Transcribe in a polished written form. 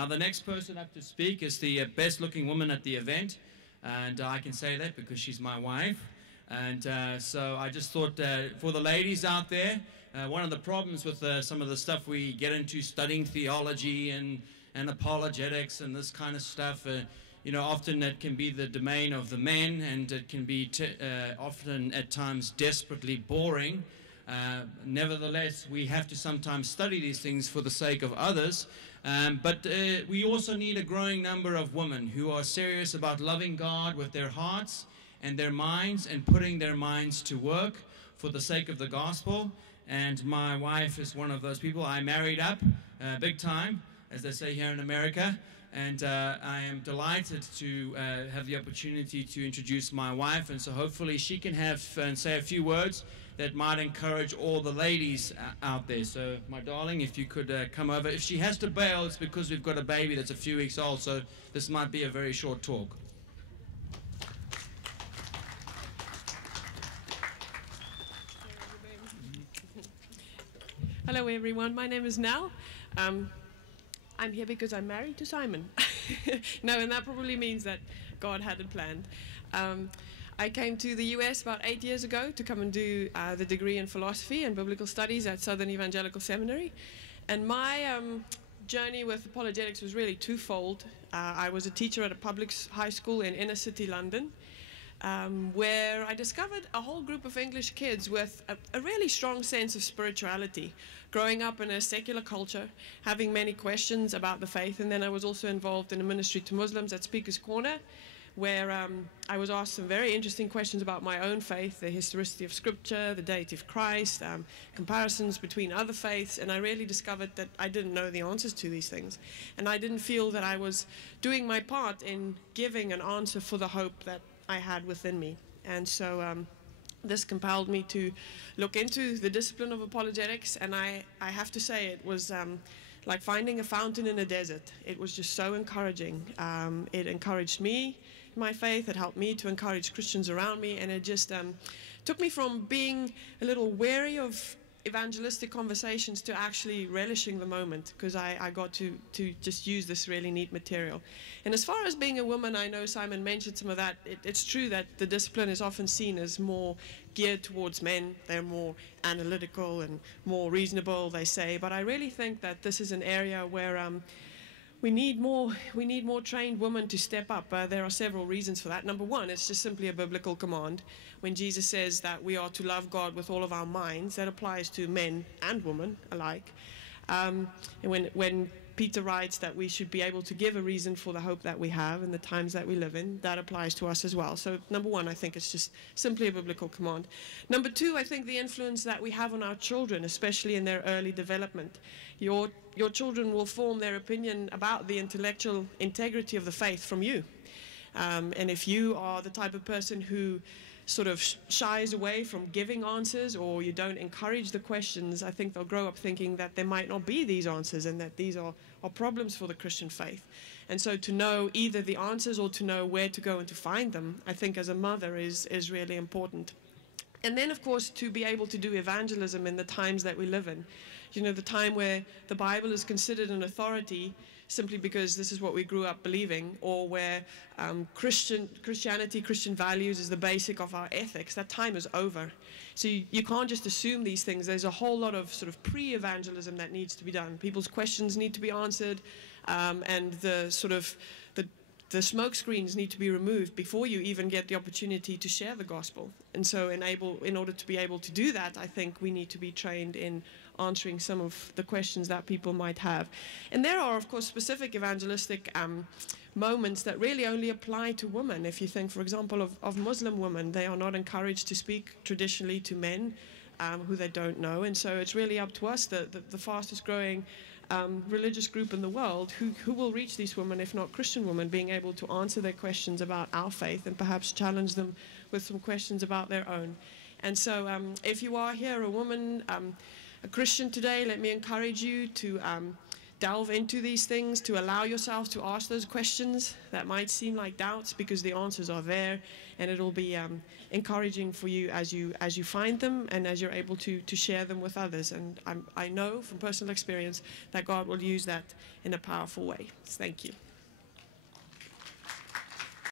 Now, the next person up to speak is the best-looking woman at the event, and I can say that because she's my wife. And so I just thought for the ladies out there, one of the problems with some of the stuff we get into studying theology and apologetics and this kind of stuff, you know, often it can be the domain of the men, and it can be often at times desperately boring. Nevertheless, we have to sometimes study these things for the sake of others, but we also need a growing number of women who are serious about loving God with their hearts and their minds and putting their minds to work for the sake of the gospel. And my wife is one of those people. I married up big time, as they say here in America, and I am delighted to have the opportunity to introduce my wife, and so hopefully she can have and say a few words that might encourage all the ladies out there. So, my darling, if you could come over. If she has to bail, it's because we've got a baby that's a few weeks old, so this might be a very short talk. Hello, everyone. My name is Nel. I'm here because I'm married to Simon. No, and that probably means that God had it planned. I came to the US about 8 years ago to come and do the degree in philosophy and biblical studies at Southern Evangelical Seminary. And my journey with apologetics was really twofold. I was a teacher at a public high school in inner city London, where I discovered a whole group of English kids with a really strong sense of spirituality, growing up in a secular culture, having many questions about the faith. And then I was also involved in a ministry to Muslims at Speaker's Corner, where I was asked some very interesting questions about my own faith, the historicity of Scripture, the deity of Christ, comparisons between other faiths, and I really discovered that I didn't know the answers to these things. And I didn't feel that I was doing my part in giving an answer for the hope that I had within me. And so this compelled me to look into the discipline of apologetics, and I have to say it was like finding a fountain in a desert. It was just so encouraging. It encouraged me in my faith. It helped me to encourage Christians around me, and it just took me from being a little wary of evangelistic conversations to actually relishing the moment, because I got to just use this really neat material. And as far as being a woman, I know Simon mentioned some of that. It's true that the discipline is often seen as more geared towards men. They're more analytical and more reasonable, they say. But I really think that this is an area where we need more trained women to step up. There are several reasons for that. Number one, it's just simply a biblical command. When Jesus says that we are to love God with all of our minds, that applies to men and women alike. And when Peter writes that we should be able to give a reason for the hope that we have in the times that we live in, that applies to us as well. So number one, I think it's just simply a biblical command. Number two, I think the influence that we have on our children, especially in their early development. Your children will form their opinion about the intellectual integrity of the faith from you. And if you are the type of person who sort of shies away from giving answers, or you don't encourage the questions, I think they'll grow up thinking that there might not be these answers and that these are problems for the Christian faith. And so to know either the answers or to know where to go and to find them, I think as a mother is really important. And then, of course, to be able to do evangelism in the times that we live in. You know, the time where the Bible is considered an authority simply because this is what we grew up believing, or where Christianity, Christian values is the basic of our ethics. That time is over. So you can't just assume these things. There's a whole lot of sort of pre-evangelism that needs to be done. People's questions need to be answered, and the smoke screens need to be removed before you even get the opportunity to share the gospel. And so in order to be able to do that, I think we need to be trained in answering some of the questions that people might have. And there are, of course, specific evangelistic moments that really only apply to women. If you think, for example, of Muslim women, they are not encouraged to speak traditionally to men who they don't know. And so it's really up to us, the fastest growing religious group in the world, who will reach these women, if not Christian women, being able to answer their questions about our faith and perhaps challenge them with some questions about their own. And so if you are here, a woman, a Christian today, let me encourage you to delve into these things, to allow yourself to ask those questions that might seem like doubts, because the answers are there, and it'll be encouraging for you as you find them and as you're able to share them with others. And I know from personal experience that God will use that in a powerful way. Thank you.